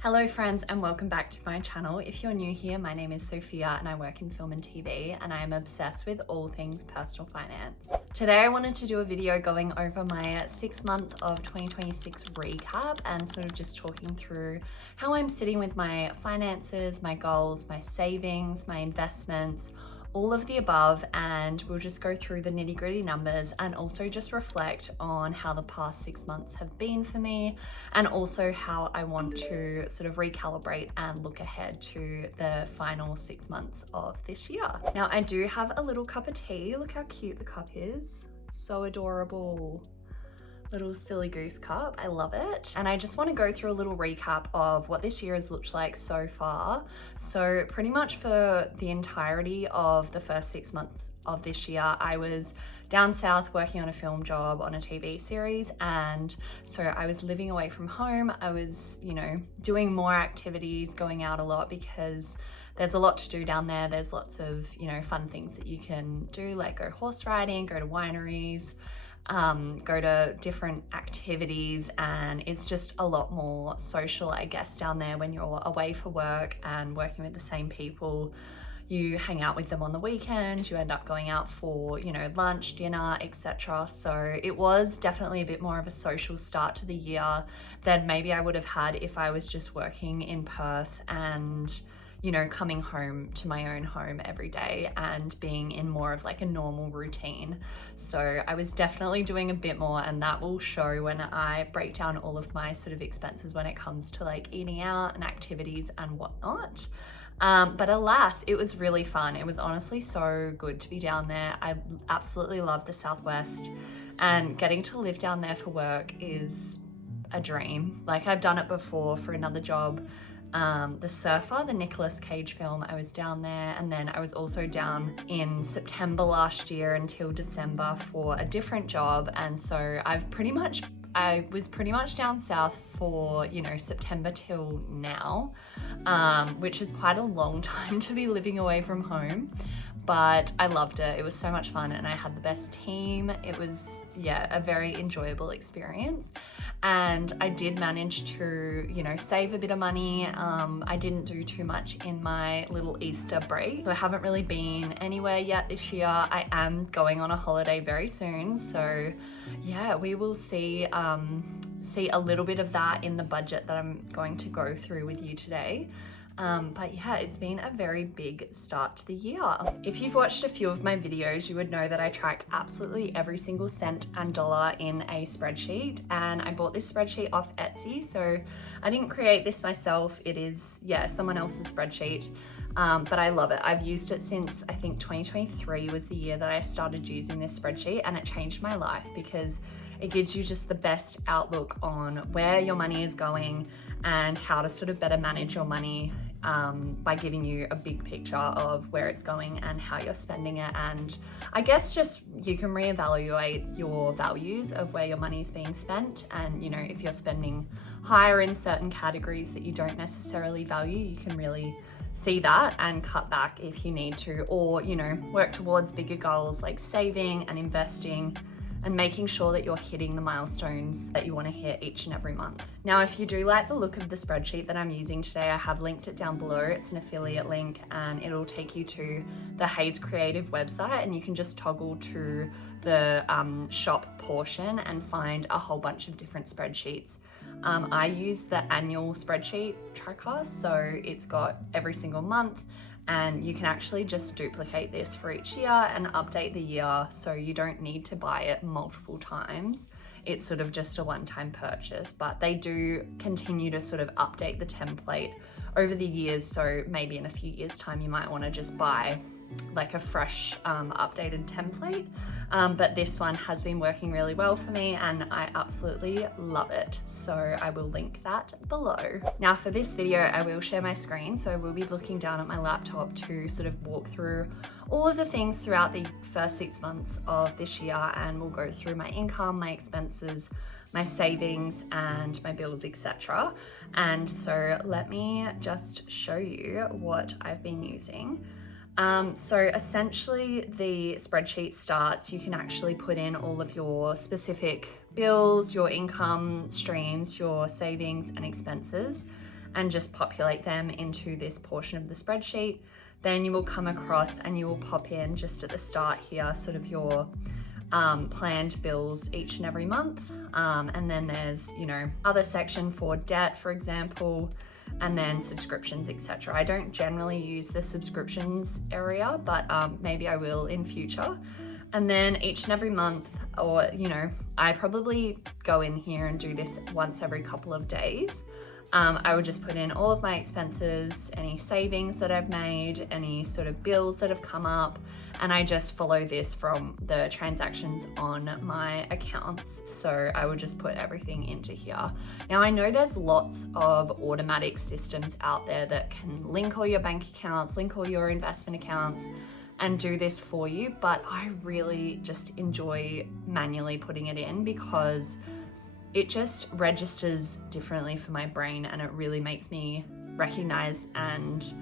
Hello friends and welcome back to my channel. If you're new here, my name is Sophia and I work in film and TV and I am obsessed with all things personal finance. Today I wanted to do a video going over my 6 month of 2026 recap and sort of just talking through how I'm sitting with my finances, my goals, my savings, my investments, all of the above, and we'll just go through the nitty-gritty numbers and also just reflect on how the past 6 months have been for me and also how I want to sort of recalibrate and look ahead to the final 6 months of this year. Now I do have a little cup of tea. Look how cute the cup is. So adorable. Little silly goose cup. I love it. And I just want to go through a little recap of what this year has looked like so far. So pretty much for the entirety of the first 6 months of this year, I was down south working on a film job on a TV series, and so I was living away from home. I was, doing more activities, going out a lot because there's a lot to do down there. There's lots of, fun things that you can do, like go horse riding, go to wineries, go to different activities, and it's just a lot more social, I guess, down there when you're away for work and working with the same people. You hang out with them on the weekends, you end up going out for, lunch, dinner, etc. So it was definitely a bit more of a social start to the year than maybe I would have had if I was just working in Perth and coming home to my own home every day and being in more of like a normal routine. So I was definitely doing a bit more, and that will show when I break down all of my sort of expenses when it comes to like eating out and activities and whatnot. But alas, it was really fun. It was honestly so good to be down there. I absolutely love the Southwest, and getting to live down there for work is a dream. Like, I've done it before for another job. The Surfer, the Nicolas Cage film, I was down there, and then I was also down in September last year until December for a different job, and so I was pretty much down south for September till now, which is quite a long time to be living away from home, but I loved it. It was so much fun and I had the best team. It was a very enjoyable experience, and I did manage to save a bit of money. I didn't do too much in my little Easter break, so I haven't really been anywhere yet this year. I am going on a holiday very soon, so we will see a little bit of that in the budget that I'm going to go through with you today. But it's been a very big start to the year. If you've watched a few of my videos, you would know that I track absolutely every single cent and dollar in a spreadsheet, and I bought this spreadsheet off Etsy, so I didn't create this myself. It is, someone else's spreadsheet, but I love it. I've used it since I think 2023 was the year that I started using this spreadsheet, and it changed my life because it gives you just the best outlook on where your money is going and how to sort of better manage your money, by giving you a big picture of where it's going and how you're spending it. And I guess just you can reevaluate your values of where your money is being spent, and if you're spending higher in certain categories that you don't necessarily value, you can really see that and cut back if you need to, or work towards bigger goals like saving and investing and making sure that you're hitting the milestones that you want to hit each and every month. Now, if you do like the look of the spreadsheet that I'm using today, I have linked it down below. It's an affiliate link and it'll take you to the Raiz Creative website, and you can just toggle to the shop portion and find a whole bunch of different spreadsheets. I use the annual spreadsheet tracker, so it's got every single month, and you can actually just duplicate this for each year and update the year, so you don't need to buy it multiple times. It's sort of just a one-time purchase, but they do continue to sort of update the template over the years, so maybe in a few years' time you might want to just buy like a fresh updated template, but this one has been working really well for me and I absolutely love it, so I will link that below. Now for this video I will share my screen, so I will be looking down at my laptop to sort of walk through all of the things throughout the first 6 months of this year, and we'll go through my income, my expenses, my savings and my bills, etc. And so let me just show you what I've been using. So essentially the spreadsheet starts, you can actually put in all of your specific bills, your income streams, your savings and expenses. and just populate them into this portion of the spreadsheet. Then you will come across and you will pop in just at the start here, sort of your planned bills each and every month. And then there's, you know, other section for debt, for example, and then subscriptions, etc. I don't generally use the subscriptions area, but maybe I will in future. And then each and every month, or, you know, I probably go in here and do this once every couple of days. I would just put in all of my expenses, any savings that I've made, any sort of bills that have come up, and I just follow this from the transactions on my accounts. So I would just put everything into here. Now I know there's lots of automatic systems out there that can link all your bank accounts, link all your investment accounts, and do this for you, but I really just enjoy manually putting it in because it just registers differently for my brain, and it really makes me recognize and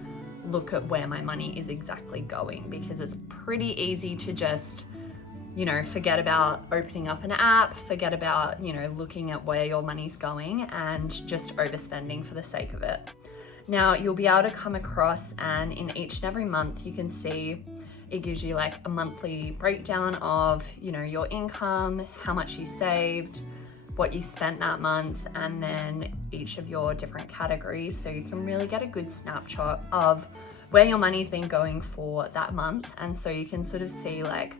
look at where my money is exactly going, because it's pretty easy to just, you know, forget about opening up an app, forget about, you know, looking at where your money's going and just overspending for the sake of it. Now you'll be able to come across, and in each and every month you can see it gives you like a monthly breakdown of, you know, your income, how much you saved, what you spent that month, and then each of your different categories. So you can really get a good snapshot of where your money's been going for that month. And so you can sort of see like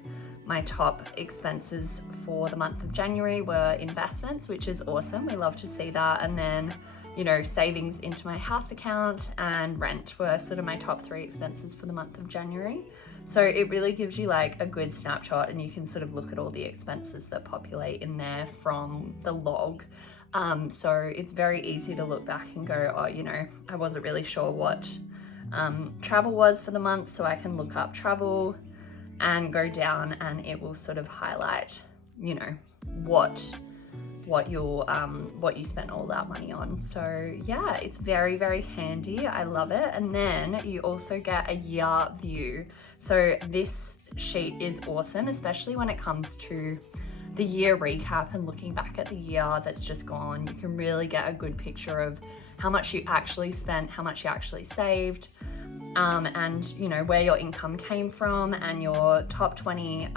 my top expenses for the month of January were investments, which is awesome. We love to see that. And then, you know, savings into my house account and rent were sort of my top 3 expenses for the month of January. So it really gives you like a good snapshot, and you can sort of look at all the expenses that populate in there from the log. So it's very easy to look back and go, oh, you know, I wasn't really sure what travel was for the month, so I can look up travel and go down, and it will sort of highlight, you know, what you spent all that money on. So yeah, it's very, very handy. I love it. And then you also get a year view. So this sheet is awesome, especially when it comes to the year recap and looking back at the year that's just gone. You can really get a good picture of how much you actually spent, how much you actually saved, and you know, where your income came from, and your top 20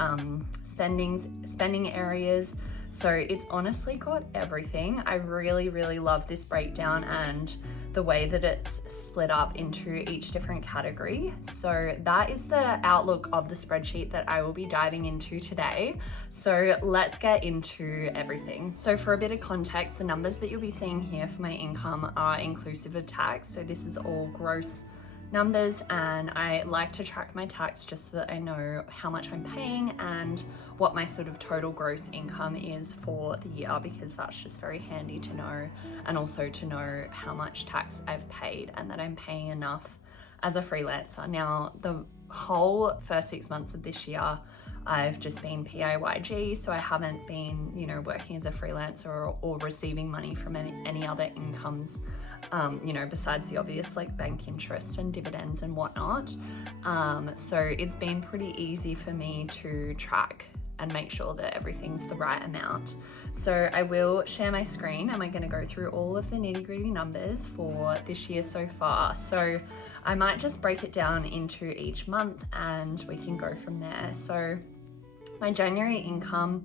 spending areas. So it's honestly got everything. I really, really love this breakdown and the way that it's split up into each different category. So that is the outlook of the spreadsheet that I will be diving into today. So let's get into everything. So for a bit of context, the numbers that you'll be seeing here for my income are inclusive of tax. So this is all gross numbers, and I like to track my tax just so that I know how much I'm paying and what my sort of total gross income is for the year, because that's just very handy to know, and also to know how much tax I've paid and that I'm paying enough as a freelancer. Now, the whole first 6 months of this year, I've just been PAYG, so I haven't been, you know, working as a freelancer or receiving money from any other incomes, you know, besides the obvious like bank interest and dividends and whatnot. So it's been pretty easy for me to track and make sure that everything's the right amount. So I will share my screen, and we're going to go through all of the nitty-gritty numbers for this year so far. So I might just break it down into each month and we can go from there. So my January income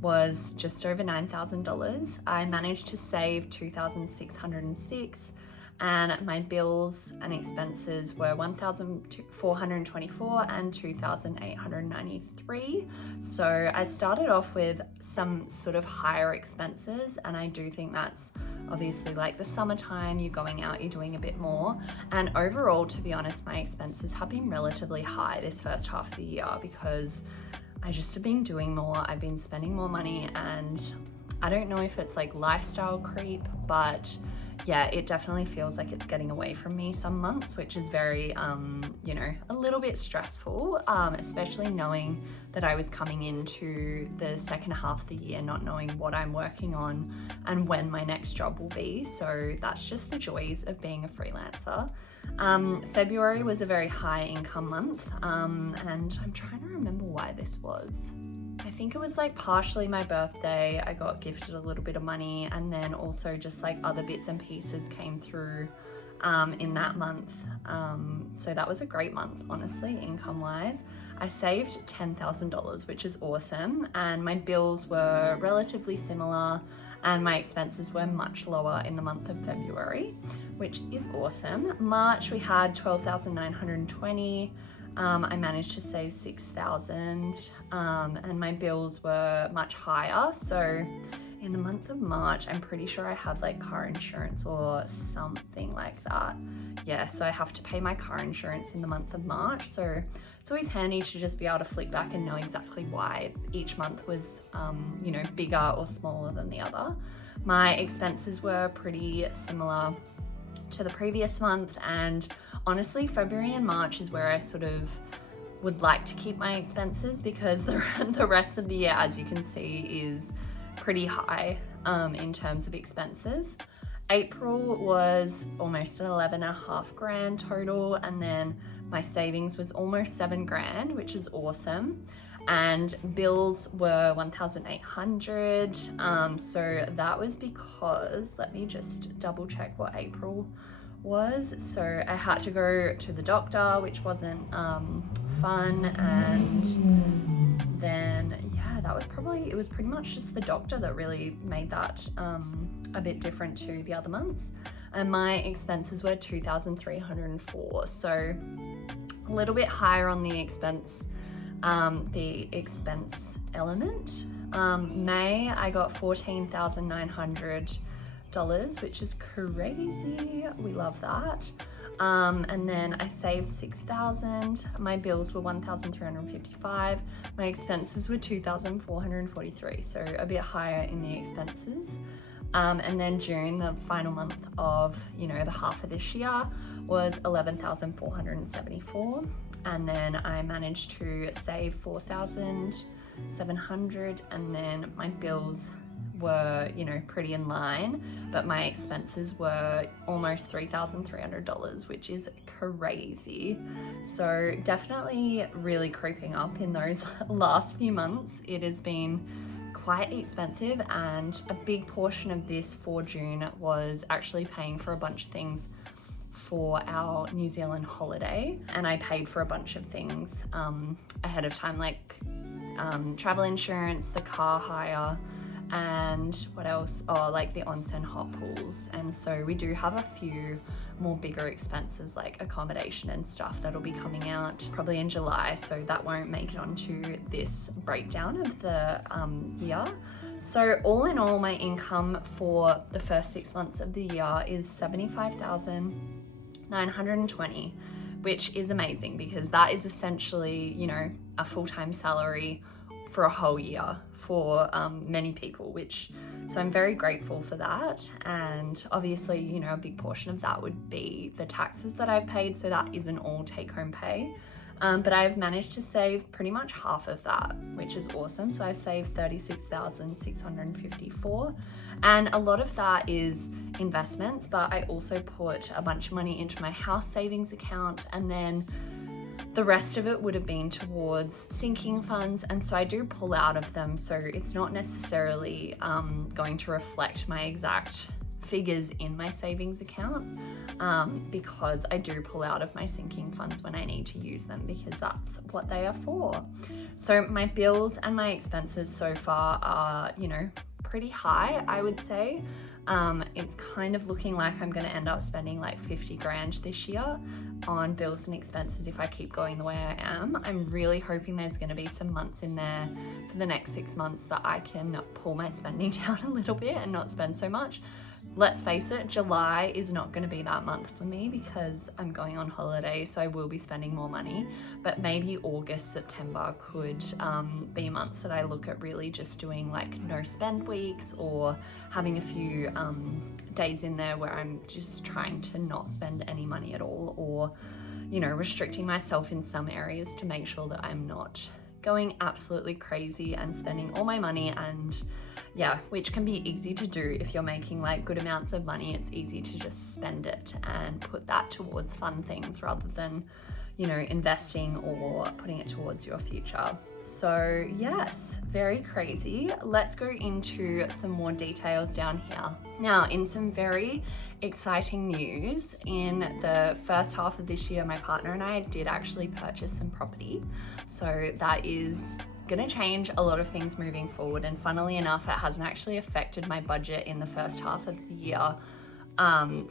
was just over $9,000. I managed to save $2,606, and my bills and expenses were $1,424 and $2,893. So I started off with some sort of higher expenses, and I do think that's obviously like the summertime, you're going out, you're doing a bit more. And overall, to be honest, my expenses have been relatively high this first half of the year because I just have been doing more, I've been spending more money, and I don't know if it's like lifestyle creep, but yeah, it definitely feels like it's getting away from me some months, which is very, you know, a little bit stressful, especially knowing that I was coming into the second half of the year not knowing what I'm working on and when my next job will be. So that's just the joys of being a freelancer. February was a very high income month, and I'm trying to remember why this was. I think it was like partially my birthday. I got gifted a little bit of money, and then also just like other bits and pieces came through in that month. So that was a great month, honestly, income-wise. I saved $10,000, which is awesome, and my bills were relatively similar, and my expenses were much lower in the month of February, which is awesome. March, we had $12,920. I managed to save $6,000, and my bills were much higher. So in the month of March, I'm pretty sure I have like car insurance or something like that. Yeah, so I have to pay my car insurance in the month of March. So it's always handy to just be able to flick back and know exactly why each month was, you know, bigger or smaller than the other. My expenses were pretty similar to the previous month, and honestly, February and March is where I sort of would like to keep my expenses, because the rest of the year, as you can see, is pretty high in terms of expenses. April was almost $11.5 grand total, and then my savings was almost $7 grand, which is awesome. And bills were $1,800. So that was because, let me just double check what April was. So I had to go to the doctor, which wasn't fun, and then yeah, that was probably, it was pretty much just the doctor that really made that a bit different to the other months. And my expenses were $2,304, so a little bit higher on the expense element. May, I got $14,900, which is crazy. We love that. And then I saved $6,000. My bills were $1,355. My expenses were $2,443, so a bit higher in the expenses. And then June, the final month of, you know, the half of this year, was $11,474. And then I managed to save $4,700, and then my bills were, you know, pretty in line, but my expenses were almost $3,300, which is crazy. So definitely really creeping up in those last few months. It has been quite expensive, and a big portion of this for June was actually paying for a bunch of things for our New Zealand holiday. And I paid for a bunch of things ahead of time, like travel insurance, the car hire, and what else? Oh, like the onsen hot pools. And so we do have a few more bigger expenses like accommodation and stuff that'll be coming out probably in July, so that won't make it onto this breakdown of the year. So all in all, my income for the first 6 months of the year is $75,920, which is amazing, because that is essentially, you know, a full-time salary for a whole year for many people, so I'm very grateful for that. And obviously, you know, a big portion of that would be the taxes that I've paid, so that isn't all take-home pay. But I've managed to save pretty much half of that, which is awesome. So I've saved $36,654, and a lot of that is investments, but I also put a bunch of money into my house savings account, and then the rest of it would have been towards sinking funds, and so I do pull out of them, so it's not necessarily going to reflect my exact figures in my savings account, because I do pull out of my sinking funds when I need to use them, because that's what they are for. So my bills and my expenses so far are, you know, pretty high, I would say. It's kind of looking like I'm going to end up spending like 50 grand this year on bills and expenses if I keep going the way I am. I'm really hoping there's going to be some months in there for the next 6 months that I can pull my spending down a little bit and not spend so much. Let's face it, July is not going to be that month for me because I'm going on holiday, so I will be spending more money. But maybe August, September could be months that I look at really just doing like no spend weeks, or having a few days in there where I'm just trying to not spend any money at all, or, you know, restricting myself in some areas to make sure that I'm not going absolutely crazy and spending all my money. And yeah, which can be easy to do if you're making like good amounts of money. It's easy to just spend it and put that towards fun things rather than, you know, investing or putting it towards your future. So yes, very crazy. Let's go into some more details down here. Now, in some very exciting news, in the first half of this year, my partner and I did actually purchase some property. So that is gonna change a lot of things moving forward. And funnily enough, it hasn't actually affected my budget in the first half of the year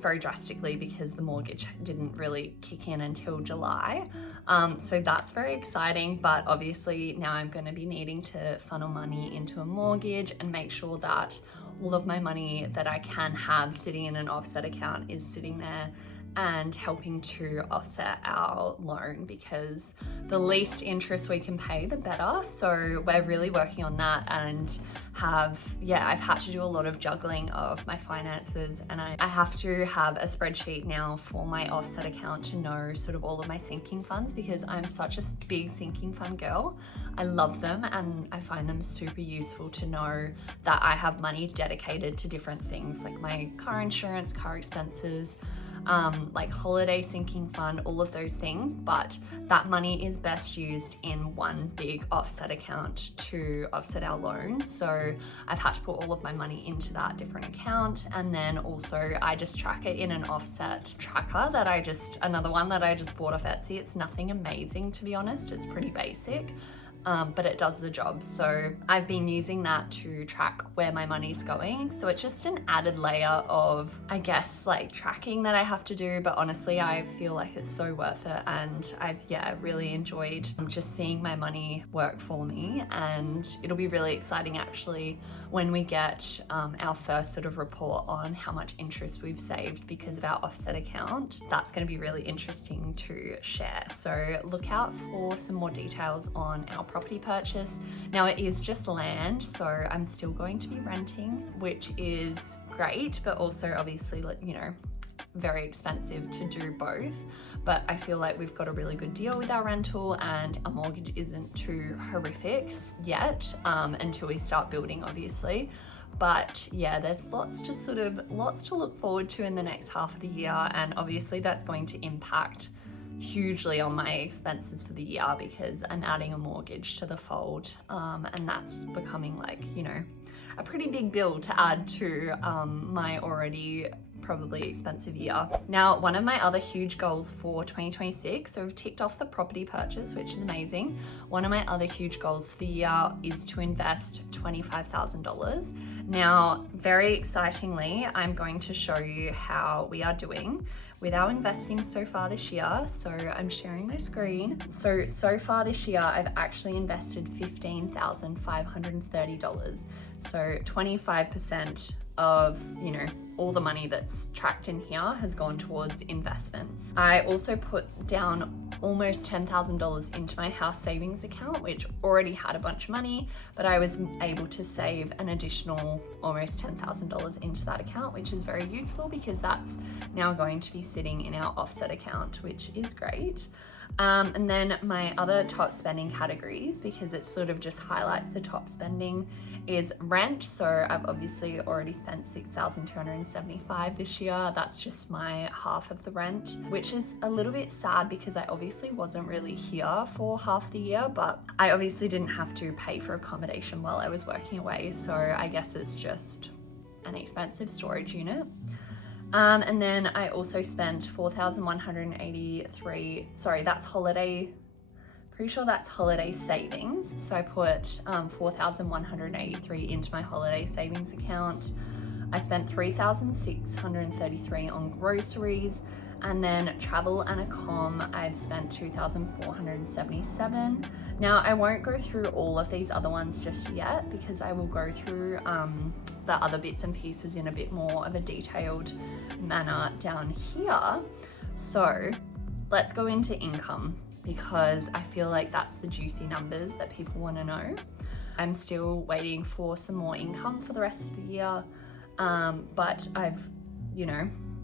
very drastically because the mortgage didn't really kick in until July. So that's very exciting, but obviously now I'm going to be needing to funnel money into a mortgage and make sure that all of my money that I can have sitting in an offset account is sitting there and helping to offset our loan, because the least interest we can pay, the better. So we're really working on that, and I've had to do a lot of juggling of my finances, and I have to have a spreadsheet now for my offset account to know sort of all of my sinking funds, because I'm such a big sinking fund girl. I love them and I find them super useful to know that I have money dedicated to different things like my car insurance, car expenses, like holiday sinking fund, all of those things, but that money is best used in one big offset account to offset our loans. So I've had to put all of my money into that different account, and then also I just track it in an offset tracker that another one that I just bought off Etsy. It's nothing amazing, to be honest, it's pretty basic. But it does the job. So I've been using that to track where my money's going. So it's just an added layer of, I guess, like tracking that I have to do. But honestly, I feel like it's so worth it. And I've, really enjoyed just seeing my money work for me. And it'll be really exciting actually when we get our first sort of report on how much interest we've saved because of our offset account. That's going to be really interesting to share. So look out for some more details on our property purchase. Now it is just land, so I'm still going to be renting, which is great, but also obviously, very expensive to do both. But I feel like we've got a really good deal with our rental, and our mortgage isn't too horrific yet, until we start building, obviously. But yeah, there's lots to look forward to in the next half of the year, and obviously that's going to impact hugely on my expenses for the year because I'm adding a mortgage to the fold, and that's becoming a pretty big bill to add to my already probably expensive year. Now, one of my other huge goals for 2026, so we've ticked off the property purchase, which is amazing. One of my other huge goals for the year is to invest $25,000. Now, very excitingly, I'm going to show you how we are doing with our investing so far this year. So I'm sharing my screen. So far this year, I've actually invested $15,530. So 25% of, all the money that's tracked in here has gone towards investments. I also put down almost $10,000 into my house savings account, which already had a bunch of money, but I was able to save an additional almost $10,000 into that account, which is very useful because that's now going to be sitting in our offset account, which is great. And then my other top spending categories, because it sort of just highlights the top spending, is rent. So I've obviously already spent $6,275 this year. That's just my half of the rent, which is a little bit sad because I obviously wasn't really here for half the year, but I obviously didn't have to pay for accommodation while I was working away. So I guess it's just an expensive storage unit. And then I also spent $4,183, sorry, that's holiday, pretty sure that's holiday savings. So I put $4,183 into my holiday savings account. I spent $3,633 on groceries, and then travel and accom, I've spent $2,477. Now I won't go through all of these other ones just yet because I will go through the other bits and pieces in a bit more of a detailed manner down here. So let's go into income because I feel like that's the juicy numbers that people want to know. I'm still waiting for some more income for the rest of the year, but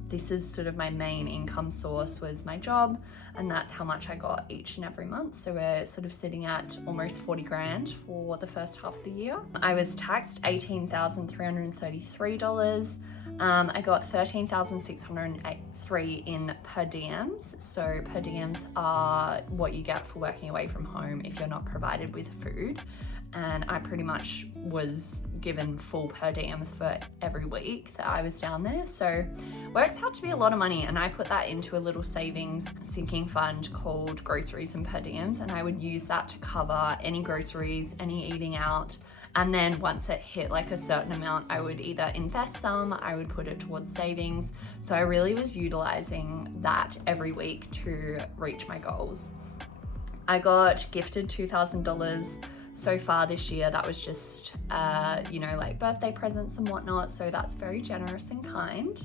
this is sort of my main income source was my job, and that's how much I got each and every month. So we're sort of sitting at almost 40 grand for the first half of the year. I was taxed $18,333, I got 13,603 in per diems. So per diems are what you get for working away from home if you're not provided with food. And I pretty much was given full per diems for every week that I was down there. So works out to be a lot of money, and I put that into a little savings sinking fund called groceries and per diems, and I would use that to cover any groceries, any eating out. And then once it hit like a certain amount, I would either invest some, I would put it towards savings. So I really was utilizing that every week to reach my goals. I got gifted $2,000 so far this year. That was just, like birthday presents and whatnot. So that's very generous and kind.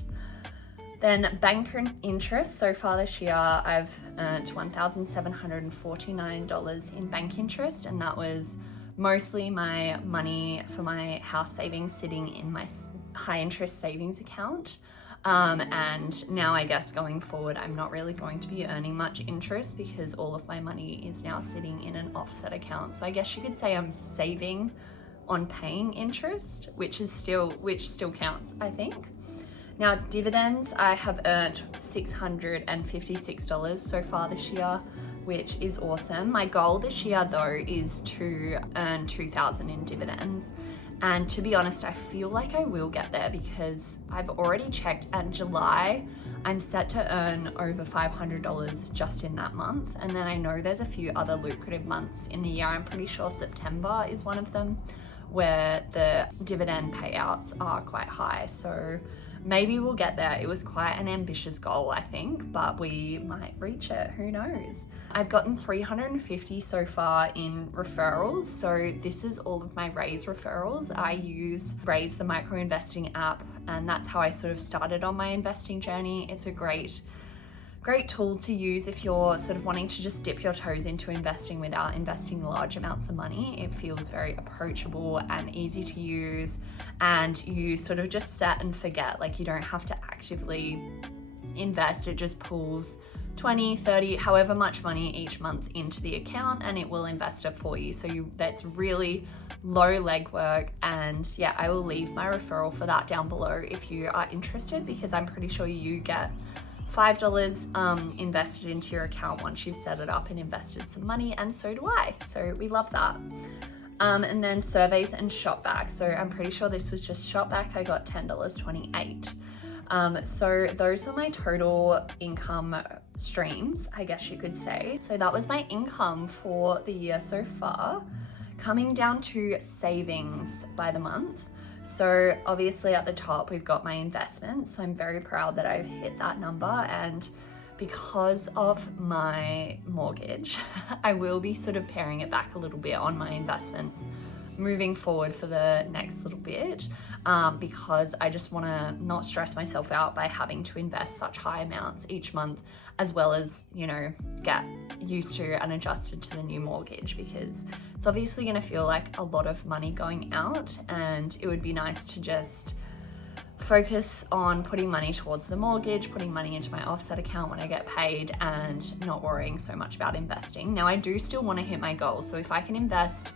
Then bank interest. So far this year, I've earned $1,749 in bank interest, and that was mostly my money for my house savings sitting in my high interest savings account. And now I guess going forward, I'm not really going to be earning much interest because all of my money is now sitting in an offset account. So I guess you could say I'm saving on paying interest, which still counts, I think. Now dividends, I have earned $656 so far this year, which is awesome. My goal this year though is to earn $2,000 in dividends. And to be honest, I feel like I will get there because I've already checked, and July, I'm set to earn over $500 just in that month. And then I know there's a few other lucrative months in the year. I'm pretty sure September is one of them where the dividend payouts are quite high. So maybe we'll get there. It was quite an ambitious goal, I think, but we might reach it, who knows? I've gotten 350 so far in referrals. So this is all of my Raiz referrals. I use Raiz, the micro investing app, and that's how I sort of started on my investing journey. It's a great tool to use if you're sort of wanting to just dip your toes into investing without investing large amounts of money. It feels very approachable and easy to use, and you sort of just set and forget. Like, you don't have to actively invest. It just pulls 20, 30, however much money each month into the account, and it will invest it for you. So that's really low legwork. And yeah, I will leave my referral for that down below if you are interested, because I'm pretty sure you get $5 invested into your account once you've set it up and invested some money, and so do I. So we love that. And then surveys and shopback. So I'm pretty sure this was just shopback. I got $10.28. So those were my total income streams, I guess you could say. So that was my income for the year so far. Coming down to savings by the month. So obviously at the top, we've got my investments. So I'm very proud that I've hit that number. And because of my mortgage, I will be sort of paring it back a little bit on my investments moving forward for the next little bit, because I just want to not stress myself out by having to invest such high amounts each month, as well as, get used to and adjusted to the new mortgage, because it's obviously going to feel like a lot of money going out, and it would be nice to just focus on putting money towards the mortgage, putting money into my offset account when I get paid, and not worrying so much about investing. Now, I do still want to hit my goals, so if I can invest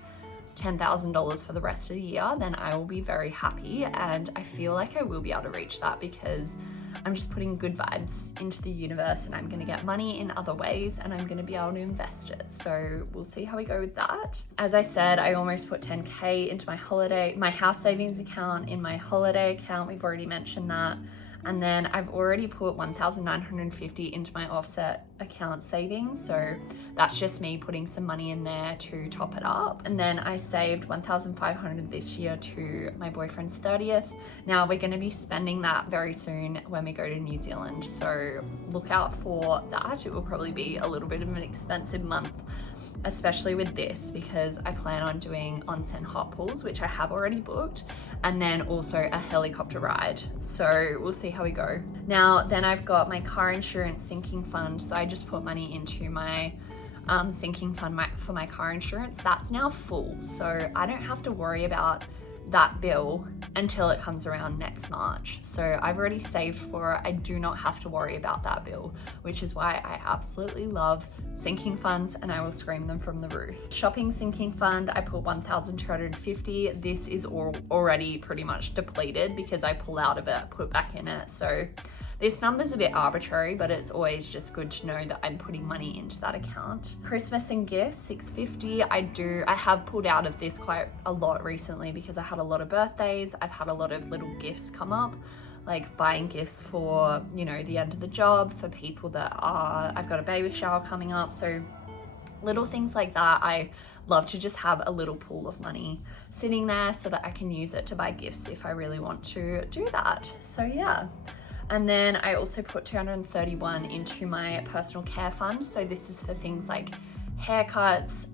$10,000 for the rest of the year, then I will be very happy, and I feel like I will be able to reach that because I'm just putting good vibes into the universe, and I'm going to get money in other ways, and I'm going to be able to invest it. So we'll see how we go with that. As I said, I almost put 10K into my house savings account, in my holiday account. We've already mentioned that. And then I've already put 1,950 into my offset account savings. So that's just me putting some money in there to top it up. And then I saved 1,500 this year to my boyfriend's 30th. Now we're going to be spending that very soon when we go to New Zealand. So look out for that. It will probably be a little bit of an expensive month, especially with this, because I plan on doing onsen hot pools, which I have already booked, and then also a helicopter ride. So we'll see how we go. Now, then I've got my car insurance sinking fund. So I just put money into my sinking fund for my car insurance. That's now full. So I don't have to worry about that bill until it comes around next March. So I've already saved for it. I do not have to worry about that bill, which is why I absolutely love sinking funds, and I will scream them from the roof. Shopping sinking fund, I put 1,250. This is already pretty much depleted because I pull out of it, put back in it. So this number's a bit arbitrary, but it's always just good to know that I'm putting money into that account. Christmas and gifts, 650. I have pulled out of this quite a lot recently because I had a lot of birthdays. I've had a lot of little gifts come up, like buying gifts for, you know, the end of the job, for people that I've got a baby shower coming up. So little things like that. I love to just have a little pool of money sitting there so that I can use it to buy gifts if I really want to do that. So yeah. And then I also put 231 into my personal care fund. So this is for things like haircuts,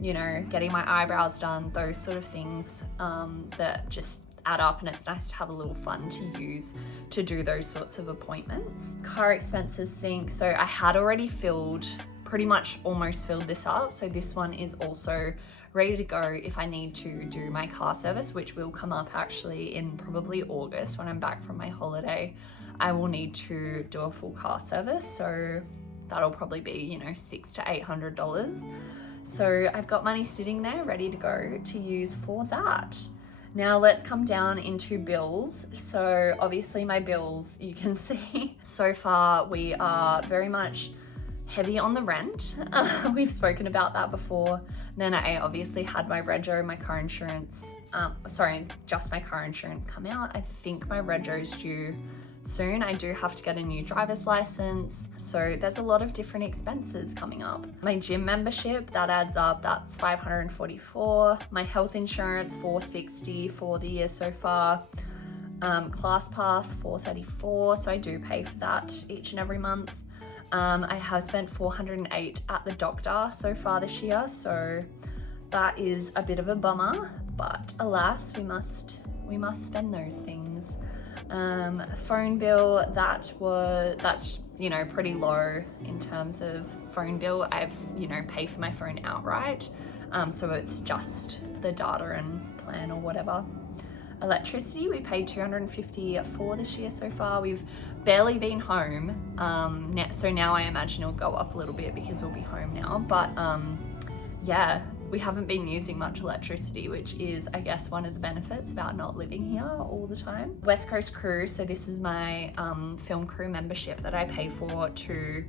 you know, getting my eyebrows done, those sort of things that just add up, and it's nice to have a little fund to use to do those sorts of appointments. Car expenses sync. So I had already pretty much almost filled this up. So this one is also ready to go if I need to do my car service, which will come up actually in probably August when I'm back from my holiday. I will need to do a full car service, so that'll probably be, you know, $600 to $800. So I've got money sitting there ready to go to use for that. Now let's come down into bills. So obviously my bills, you can see so far we are very much heavy on the rent. We've spoken about that before. Then I obviously had my rego, my car insurance, just my car insurance come out. I think my rego's due soon. I do have to get a new driver's license. So there's a lot of different expenses coming up. My gym membership, that adds up, that's $544. My health insurance, $460 for the year so far. Class pass, $434. So I do pay for that each and every month. I have spent $408 at the doctor so far this year, so that is a bit of a bummer, but alas, we must spend those things. Phone bill, that's you know, pretty low in terms of phone bill. I've, you know, paid for my phone outright, so it's just the data and plan or whatever. Electricity, we paid $250 for this year so far. We've barely been home, so now I imagine it'll go up a little bit because we'll be home now, but yeah, we haven't been using much electricity, which is, I guess, one of the benefits about not living here all the time. West Coast Crew, so this is my film crew membership that I pay for to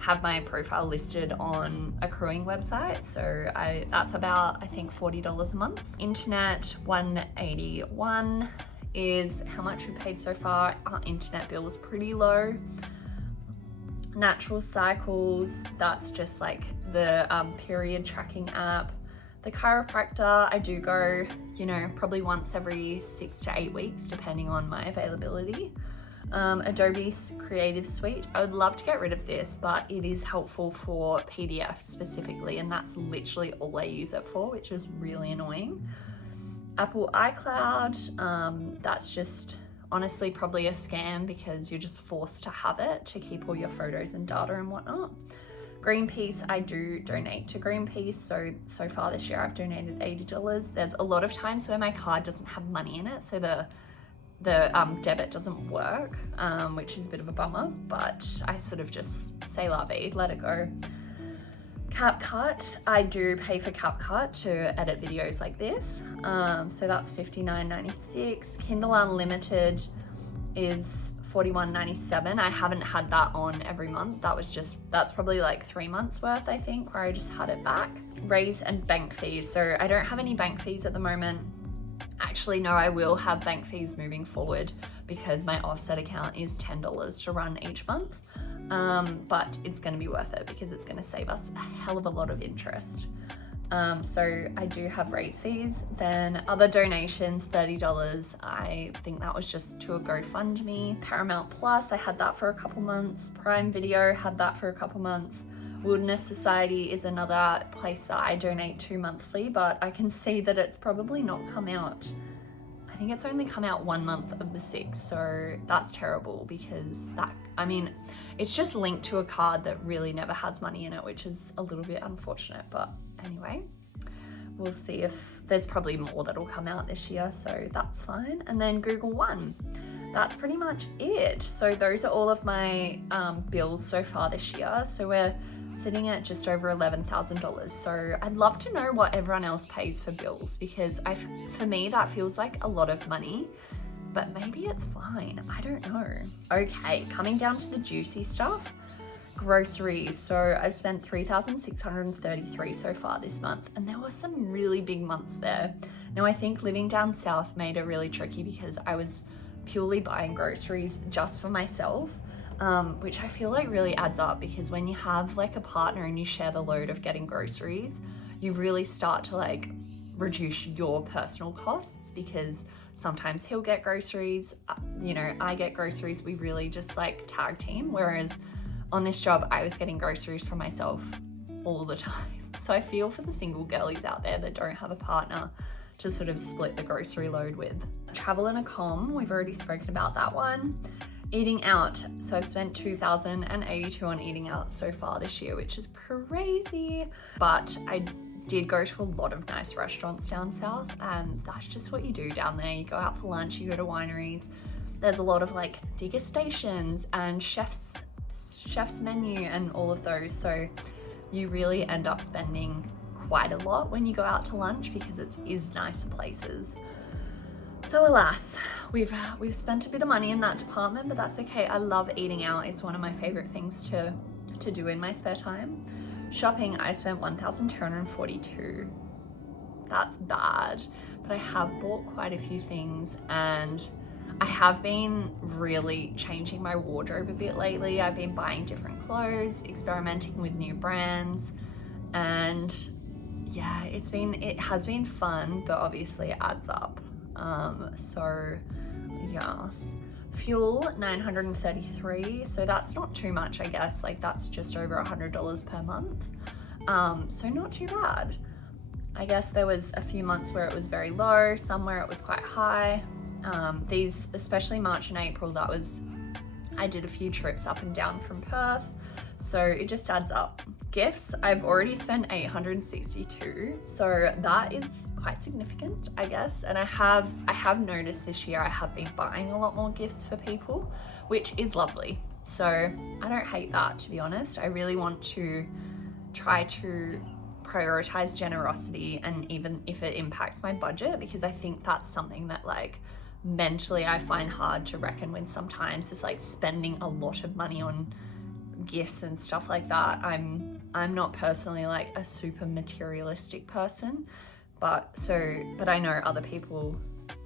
have my profile listed on a crewing website. So that's about, I think, $40 a month. Internet, $181 is how much we paid so far. Our internet bill is pretty low. Natural Cycles, that's just like the period tracking app. The chiropractor, I do go, you know, probably once every 6 to 8 weeks, depending on my availability. Adobe Creative Suite, I would love to get rid of this, but it is helpful for PDF specifically, and that's literally all I use it for, which is really annoying. Apple iCloud, that's just honestly probably a scam because you're just forced to have it to keep all your photos and data and whatnot. Greenpeace, I do donate to Greenpeace, so far this year I've donated $80. There's a lot of times where my card doesn't have money in it, so the debit doesn't work, which is a bit of a bummer, but I sort of just say la vie, let it go. CapCut, I do pay for CapCut to edit videos like this, so that's $59.96. Kindle Unlimited is $41.97. I haven't had that on every month. That's probably like 3 months worth, I think, where I just had it back. Raiz and bank fees, so I don't have any bank fees at the moment. Actually, no, I will have bank fees moving forward because my offset account is $10 to run each month. But it's going to be worth it because it's going to save us a hell of a lot of interest. So I do have Raiz fees. Then other donations, $30. I think that was just to a GoFundMe. Paramount Plus, I had that for a couple months. Prime Video, had that for a couple months. Wilderness Society is another place that I donate to monthly, but I can see that it's probably not come out. I think it's only come out 1 month of the 6, so that's terrible because it's just linked to a card that really never has money in it, which is a little bit unfortunate, but anyway, we'll see if there's probably more that'll come out this year, so that's fine. And then Google One. That's pretty much it. So those are all of my bills so far this year. So we're sitting at just over $11,000. So I'd love to know what everyone else pays for bills, because for me, that feels like a lot of money, but maybe it's fine. I don't know. Okay, coming down to the juicy stuff. Groceries. So I've spent $3,633 so far this month, and there were some really big months there. Now I think living down south made it really tricky because I was purely buying groceries just for myself, which I feel like really adds up, because when you have like a partner and you share the load of getting groceries, you really start to like reduce your personal costs, because sometimes he'll get groceries, you know, I get groceries, we really just like tag team. Whereas on this job, I was getting groceries for myself all the time. So I feel for the single girlies out there that don't have a partner to sort of split the grocery load with. Travel and accom, we've already spoken about that one. Eating out, so I've spent $2,082 on eating out so far this year, which is crazy. But I did go to a lot of nice restaurants down south, and that's just what you do down there. You go out for lunch, you go to wineries. There's a lot of like degustations and chef's menu and all of those. So you really end up spending quite a lot when you go out to lunch, because it is nicer places. So alas, we've spent a bit of money in that department, but that's okay. I love eating out. It's one of my favorite things to do in my spare time. Shopping, I spent $1,242. That's bad, but I have bought quite a few things, and I have been really changing my wardrobe a bit lately. I've been buying different clothes, experimenting with new brands, and yeah, it has been fun, but obviously it adds up. So yes. Fuel, $933, so that's not too much, I guess. Like that's just over $100 per month. So not too bad. I guess there was a few months where it was very low, some where it was quite high. These, especially March and April, I did a few trips up and down from Perth, so it just adds up. Gifts, I've already spent $862, so that is quite significant, I guess. And I have noticed this year I have been buying a lot more gifts for people, which is lovely. So I don't hate that, to be honest. I really want to try to prioritize generosity, and even if it impacts my budget, because I think that's something that like mentally I find hard to reckon with sometimes, is like spending a lot of money on gifts and stuff like that. I'm not personally like a super materialistic person, but I know other people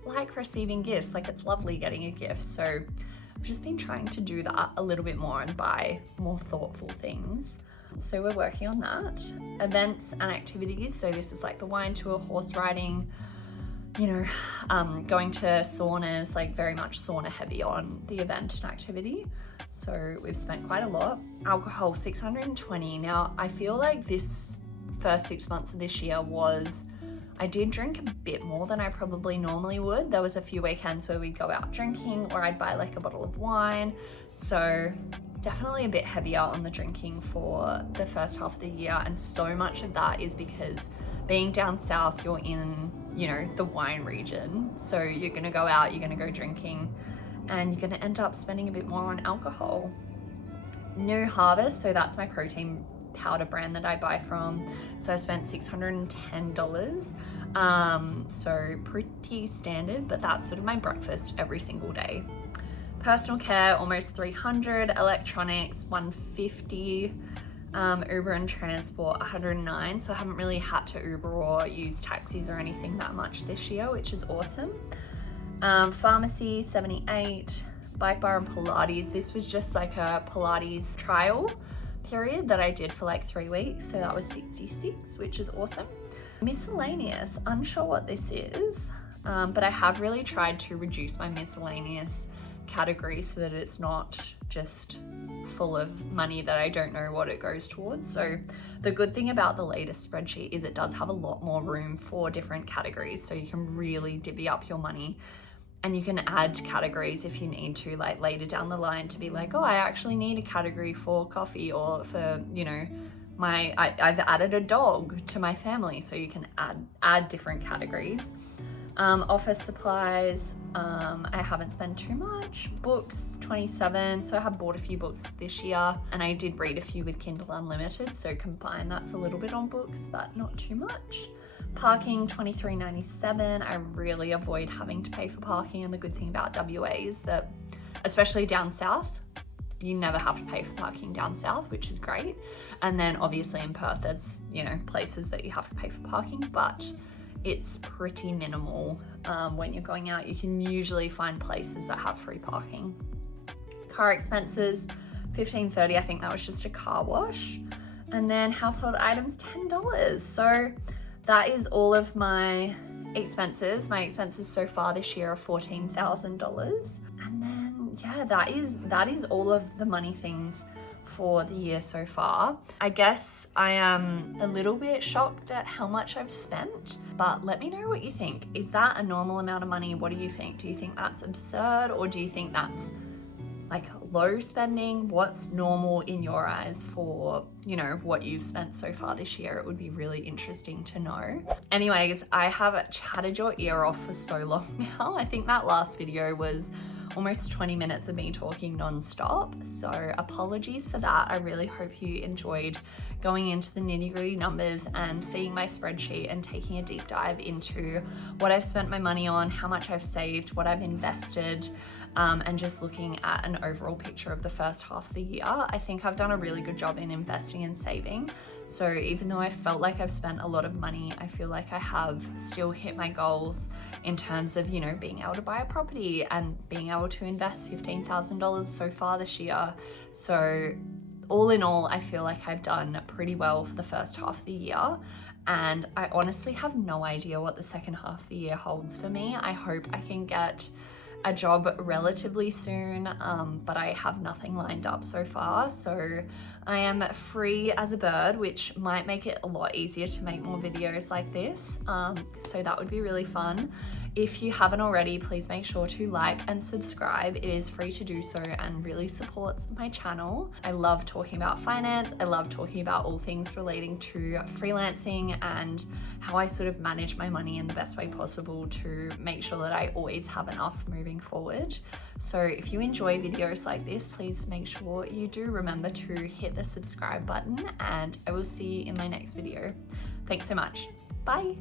like receiving gifts. Like it's lovely getting a gift. So I've just been trying to do that a little bit more and buy more thoughtful things. So we're working on that. Events and activities. So this is like the wine tour, horse riding, you know, going to saunas, like very much sauna heavy on the event and activity. So we've spent quite a lot. Alcohol, $620. Now I feel like this first 6 months of this year I did drink a bit more than I probably normally would. There was a few weekends where we'd go out drinking, or I'd buy like a bottle of wine. So definitely a bit heavier on the drinking for the first half of the year. And so much of that is because being down south, you're in, you know, the wine region. So you're gonna go out, you're gonna go drinking, and you're gonna end up spending a bit more on alcohol. New Harvest, so that's my protein powder brand that I buy from. So I spent $610. So pretty standard, but that's sort of my breakfast every single day. Personal care, almost $300. Electronics, $150. Uber and transport, $109. So I haven't really had to Uber or use taxis or anything that much this year, which is awesome. Pharmacy, $78. Bike bar and Pilates. This was just like a Pilates trial period that I did for like 3 weeks. So that was $66, which is awesome. Miscellaneous, unsure what this is, but I have really tried to reduce my miscellaneous category so that it's not just full of money that I don't know what it goes towards. So the good thing about the latest spreadsheet is it does have a lot more room for different categories, so you can really divvy up your money, and you can add categories if you need to, like later down the line, to be like, oh, I actually need a category for coffee or for, you know, I've added a dog to my family, so you can add different categories. Office supplies, I haven't spent too much. Books, 27, so I have bought a few books this year, and I did read a few with Kindle Unlimited, so combined that's a little bit on books, but not too much. Parking, $23.97. I really avoid having to pay for parking, and the good thing about WA is that, especially down south, you never have to pay for parking down south, which is great. And then obviously in Perth, there's, you know, places that you have to pay for parking, but it's pretty minimal. When you're going out, you can usually find places that have free parking. Car expenses, $15.30. I think that was just a car wash. And then household items, $10. So that is all of my expenses. My expenses so far this year are $14,000. And then, yeah, that is all of the money things for the year so far. I guess I am a little bit shocked at how much I've spent, but let me know what you think. Is that a normal amount of money? What do you think? Do you think that's absurd, or do you think that's like low spending? What's normal in your eyes for, you know, what you've spent so far this year? It would be really interesting to know. Anyways, I have chatted your ear off for so long now. I think that last video was almost 20 minutes of me talking non-stop, so apologies for that. I really hope you enjoyed going into the nitty-gritty numbers and seeing my spreadsheet and taking a deep dive into what I've spent my money on, how much I've saved, what I've invested, and just looking at an overall picture of the first half of the year. I think I've done a really good job in investing and saving. So even though I felt like I've spent a lot of money, I feel like I have still hit my goals in terms of, you know, being able to buy a property and being able to invest $15,000 so far this year. So all in all, I feel like I've done pretty well for the first half of the year. And I honestly have no idea what the second half of the year holds for me. I hope I can get a job relatively soon, but I have nothing lined up so far. So I am free as a bird, which might make it a lot easier to make more videos like this. So that would be really fun. If you haven't already, please make sure to like and subscribe. It is free to do so and really supports my channel. I love talking about finance. I love talking about all things relating to freelancing and how I sort of manage my money in the best way possible to make sure that I always have enough moving forward. So if you enjoy videos like this, please make sure you do remember to hit the subscribe button, and I will see you in my next video. Thanks so much. Bye.